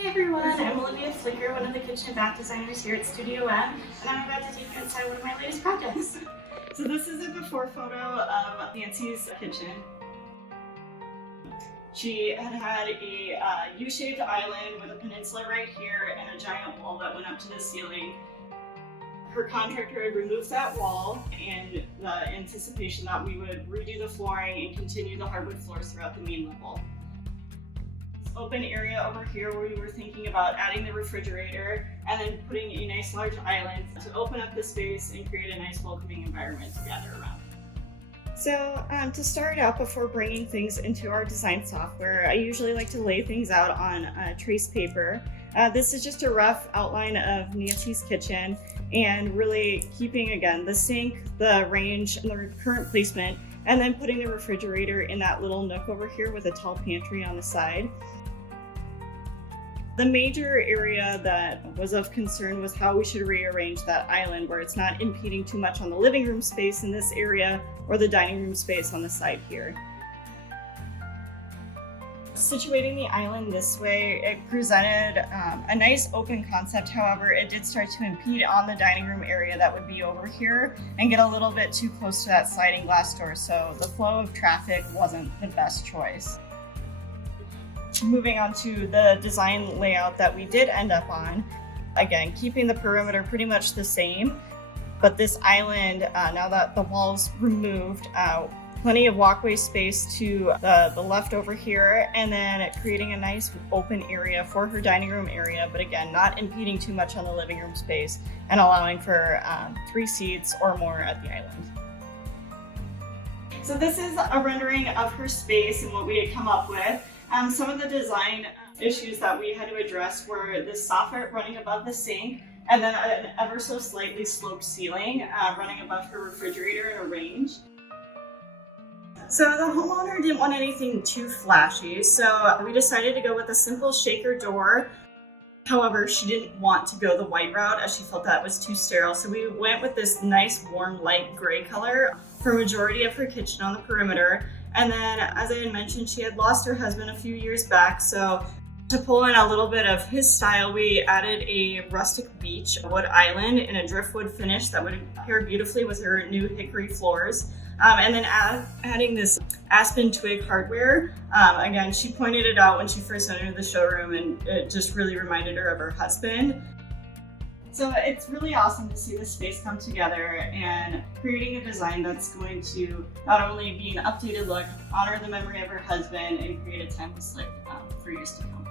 Hi everyone, I'm Olivia Flicker, one of the kitchen and bath designers here at Studio M, and I'm about to take you inside one of my latest projects. So this is a before photo of Nancy's kitchen. She had a U-shaped island with a peninsula right here and a giant wall that went up to the ceiling. Her contractor had removed that wall in the anticipation that we would redo the flooring and continue the hardwood floors throughout the main level. Open area over here where we were thinking about adding the refrigerator and then putting a nice large island to open up the space and create a nice welcoming environment to gather around. So to start out, before bringing things into our design software, I usually like to lay things out on trace paper. This is just a rough outline of Nancy's kitchen and really keeping, again, the sink, the range, and the current placement, and then putting the refrigerator in that little nook over here with a tall pantry on the side. The major area that was of concern was how we should rearrange that island where it's not impeding too much on the living room space in this area or the dining room space on the side here. Situating the island this way, it presented a nice open concept. However, it did start to impede on the dining room area that would be over here and get a little bit too close to that sliding glass door, so the flow of traffic wasn't the best choice. Moving on to the design layout that we did end up on, again, keeping the perimeter pretty much the same, but this island, now that the wall's removed, plenty of walkway space to the left over here, and then creating a nice open area for her dining room area, but again, not impeding too much on the living room space and allowing for 3 seats or more at the island. So this is a rendering of her space and what we had come up with. Some of the design issues that we had to address were this soffit running above the sink and then an ever so slightly sloped ceiling running above her refrigerator in a range. So the homeowner didn't want anything too flashy, so we decided to go with a simple shaker door. However, she didn't want to go the white route as she felt that was too sterile, so we went with this nice warm light gray color for majority of her kitchen on the perimeter. And then, as I had mentioned, she had lost her husband a few years back, so to pull in a little bit of his style, we added a rustic beech wood island in a driftwood finish that would pair beautifully with her new hickory floors. And then adding this aspen twig hardware. Again, she pointed it out when she first entered the showroom, and it just really reminded her of her husband. So it's really awesome to see this space come together and creating a design that's going to not only be an updated look, honor the memory of her husband, and create a timeless look for years to come.